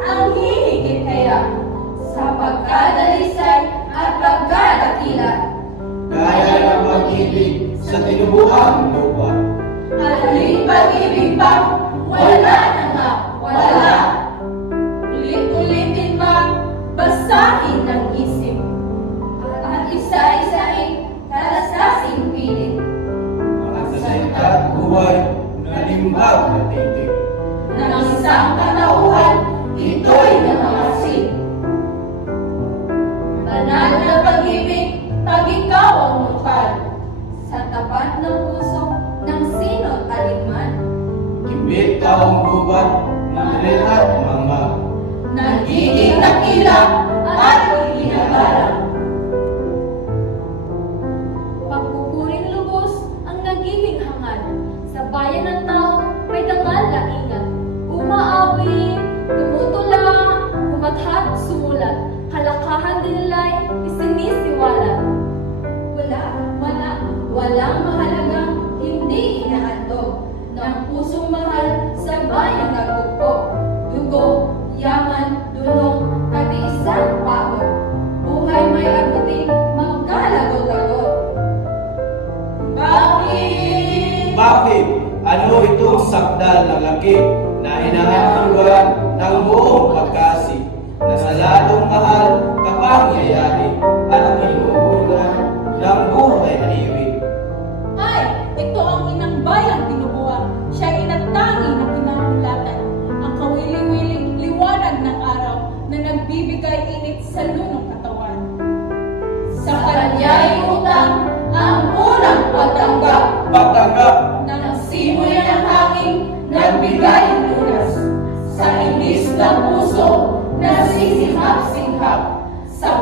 ang hihigit kaya sa pagkadalisay at pagkadakila. Gaya ng pag-ibig sa tinubuhang lupa. At hindi pag-ibig pa wala Siwala. tanggap sa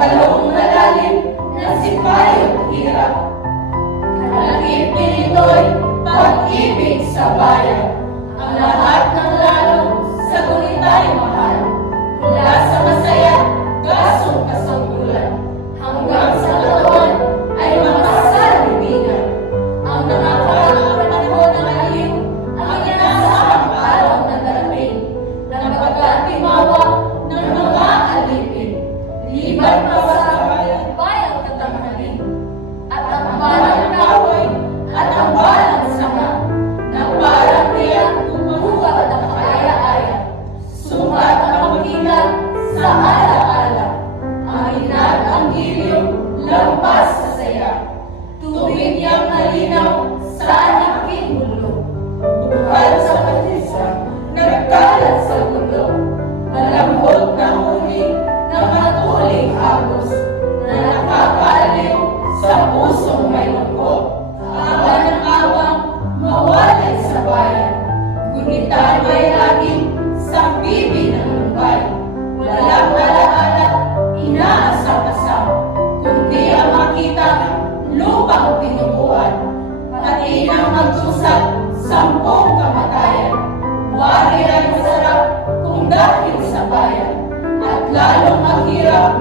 usap sampung kamatayan. Wari ay masarap kung dahil sa bayan, at lalong mahirap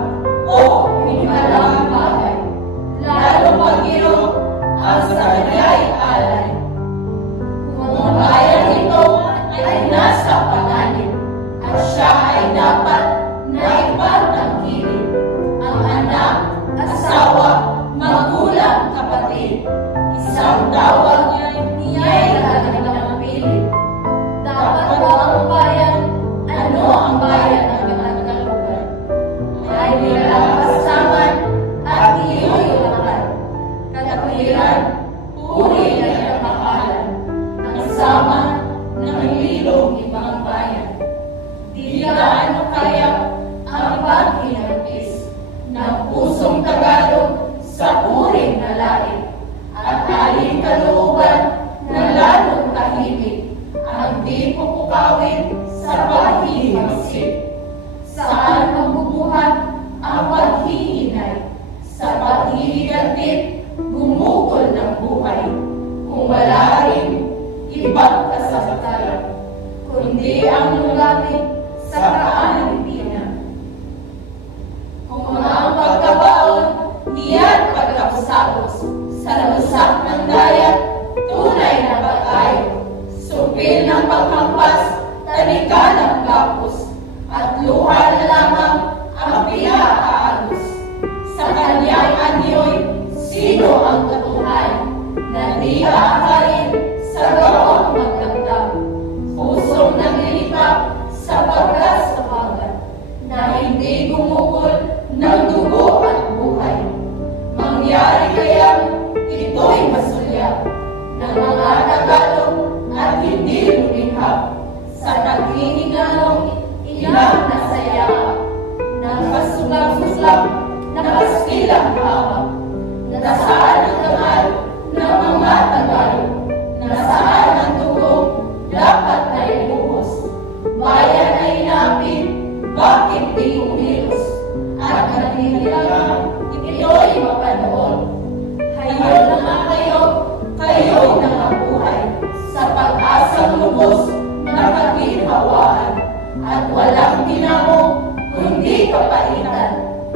iba't kasamatayan, kundi ang mulalit sa karaan ng Pina. Kung mga ang pagkabaon, niyan pagkapusapos, sa lalusak ng dayat, tunay na patay, supil ng paghampas, tanika ng kapos, at luha na lamang ang piya aalos. Sa kanyang anyoy, sino ang katuhay na di mga Tagalog at hindi lumihap sa paghihingalong ilang nasaya. Ng kasulang-sulang na kastilang hawak nasaan ang dangal ng kapaitan.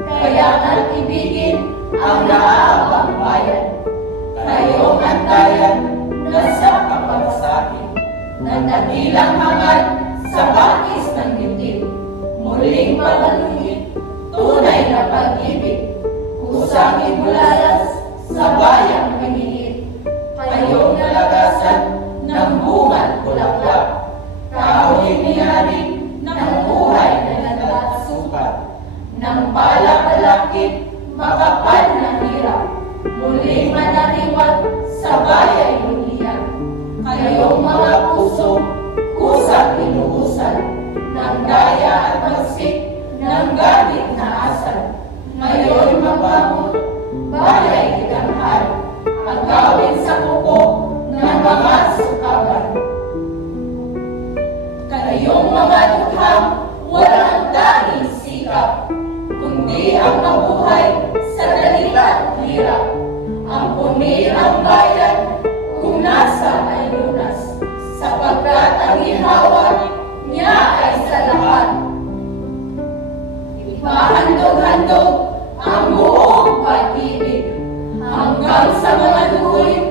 Kaya na't ibigin ang naaabang bayan. Kayong antayan na sa kapagsakin na dakilang hangad sa bakis ng dibdib. Muling palalungit, tunay na pag-ibig. Kusang ibulayas sa bayang manginit. Kayong nalagasan ng bungat bulaklak. Kahoy niyari ng Ng palapalakit, makapal na hirap. Muling manaliwat sa bayay ang buong pag-ibig hanggang sa mga luhulit